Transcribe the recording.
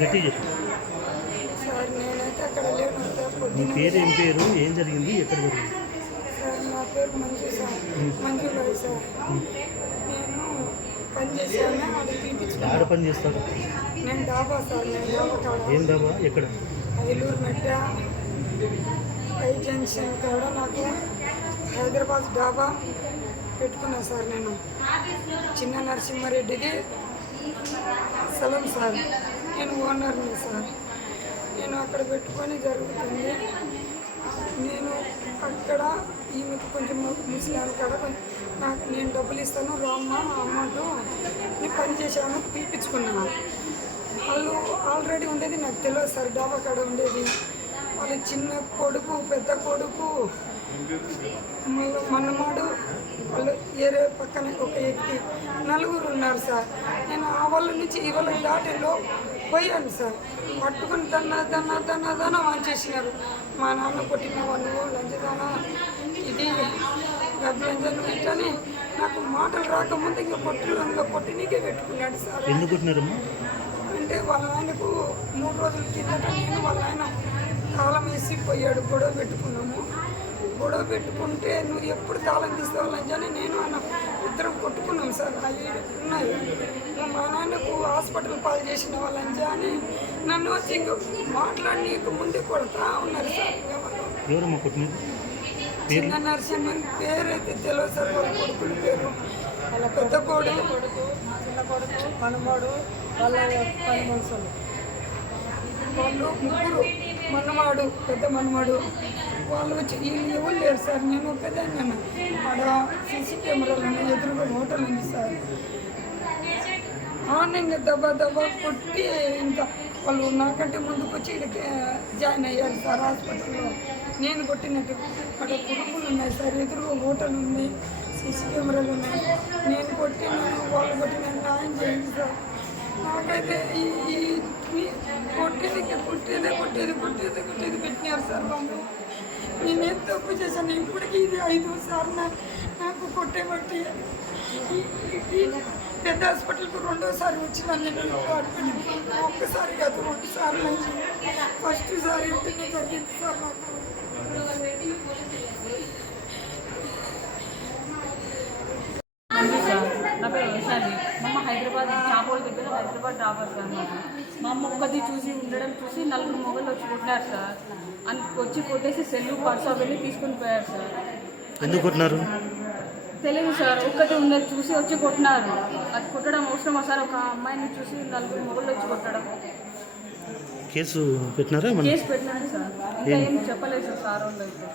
గట్టి చెప్పు. సార్ నేనైతే అక్కడ లేను సార్. నీ పొద్దున్న పేరు ఏం పేరు, ఏం జరిగింది, ఎక్కడ జరిగింది? సార్ నా పేరు మంజు సార్, మంజు బాయ్ సార్. నేను పని చేశాను, అది ఆడ తీపించుకున్నాను. పని చేస్తారు? నేను డాబా సార్, నేను డాబా కాడ ఏం దాబా, ఎక్కడ? ఐలూరు మెట్ట ఐ జంక్షన్ కాడ నాకు హైదరాబాద్ డాబా పెట్టుకున్నా సార్. నేను చిన్న నరసింహారెడ్డిది స్థలం సార్, నేను ఓనర్ని సార్. నేను అక్కడ పెట్టుకొని జరుగుతుంది. నేను అక్కడ ఈమెకు కొంచెం ముసలాం కాడ నాకు నేను డబ్బులు ఇస్తాను రామ్మ అమౌంట్ నేను పని చేశాను పిలిపించుకున్నాను. వాళ్ళు ఆల్రెడీ ఉండేది నాకు తెలియదు సార్, డాబా కాడ ఉండేది. వాళ్ళ చిన్న కొడుకు, పెద్ద కొడుకు, మళ్ళీ మన్నమాడు, వాళ్ళు ఏరే పక్కన ఒక వ్యక్తి, నలుగురు ఉన్నారు సార్. నేను ఆ వాళ్ళ నుంచి ఈ వాళ్ళ దాటిలో పోయాను సార్. పట్టుకుని దన్న వాంచేసినారు. మా నాన్న కొట్టిన వాళ్ళు లంచదానా ఇది గబ్బలంజను ఇట్లని నాకు మాటలు రాకముందు ఇంకా కొట్టినీకే పెట్టుకున్నాడు సార్. ఎందుకు కొట్టినారమ్మా? అంటే వాళ్ళ ఆయనకు 3 రోజుల కిందట నేను వాళ్ళ ఆయన తాళం వేసి పోయాడు. గొడవ పెట్టుకున్నాము. గొడవ పెట్టుకుంటే నువ్వు ఎప్పుడు తాళం తీస్తావు లంజని నేను ఆయన ఇద్దరం కొట్టుకున్నాం సార్. అవి ఉన్నాయి. మా నాన్నకు హాస్పిటల్ పాలు చేసిన వాళ్ళంజా అని నన్ను వచ్చి ఇంక మాట్లాడి ముందే కొడతా ఉన్నారు సార్. ఎవరమ్మా కొట్టినది? చిన్న నరసింహన్ పేరు అయితే తెలియదు సార్. వాళ్ళ కొడుకుల పేరు, వాళ్ళ పెద్ద కొడుకు, చిన్న కొడుకు, మనమాడు, వాళ్ళ 10 మనుషులు, వాళ్ళు ముగ్గురు, మనమాడు, పెద్ద మనమాడు. వాళ్ళు వచ్చి వీళ్ళు ఎవరు లేరు సార్. నేను ఒక్కదాన్ని ఆడ సీసీ కెమెరాలు ఉన్నాయి, ఎదురుగా హోటల్ ఉంది సార్. ఆనంగా దెబ్బ కొట్టి ఇంకా వాళ్ళు నాకంటే ముందుకు వచ్చి ఇక్కడికి జాయిన్ అయ్యారు సార్ హాస్పిటల్లో. నేను కొట్టినట్టు అక్కడ కుటుంబాలు ఉన్నాయి సార్, ఎదురుగా హోటల్ ఉంది, సీసీ కెమెరాలు ఉన్నాయి. నేను కొట్టిన వాళ్ళు కొట్టిన న్యాయం చేయండి సార్. నాకైతే ఈ కొట్టేది పెట్టినారు సార్ వాళ్ళు. నేనేం తప్పు చేశాను? ఇప్పటికీ ఇది 5వ సార్ నాకు కొట్టేబట్టి. పెద్ద హాస్పిటల్కి 2వసారి వచ్చినా నేను. ఒక్కసారి కాదు 2 సార్లు అయింది. ఫస్ట్ సారి ఉంటేనే జరిగింది సార్ నాకు. నా పేరు వైశాలి. మా అమ్మ హైదరాబాద్ చాపోల దగ్గర హైదరాబాద్ డాబర్ సార్. మా అమ్మ ఒక్కది చూసి ఉండడం చూసి 4 మొగలు వచ్చి కొట్టినారు సార్. వచ్చి కొట్టేసి సెల్లు పర్సు వెళ్ళి తీసుకొని పోయారు సార్. ఎందుకు కొట్టినారు? తెలియదు సార్, ఒక్కటి ఉన్నది చూసి వచ్చి కొట్టినారు. అది కొట్టడం అవసరమా సార్? ఒక అమ్మాయిని చూసి 4 మొగలు వచ్చి కొట్టడం. కేసు పెట్టినారా? కేసు పెట్టినారు సార్, ఇంకా ఏం చెప్పలేదు సార్ వాళ్ళు అయితే.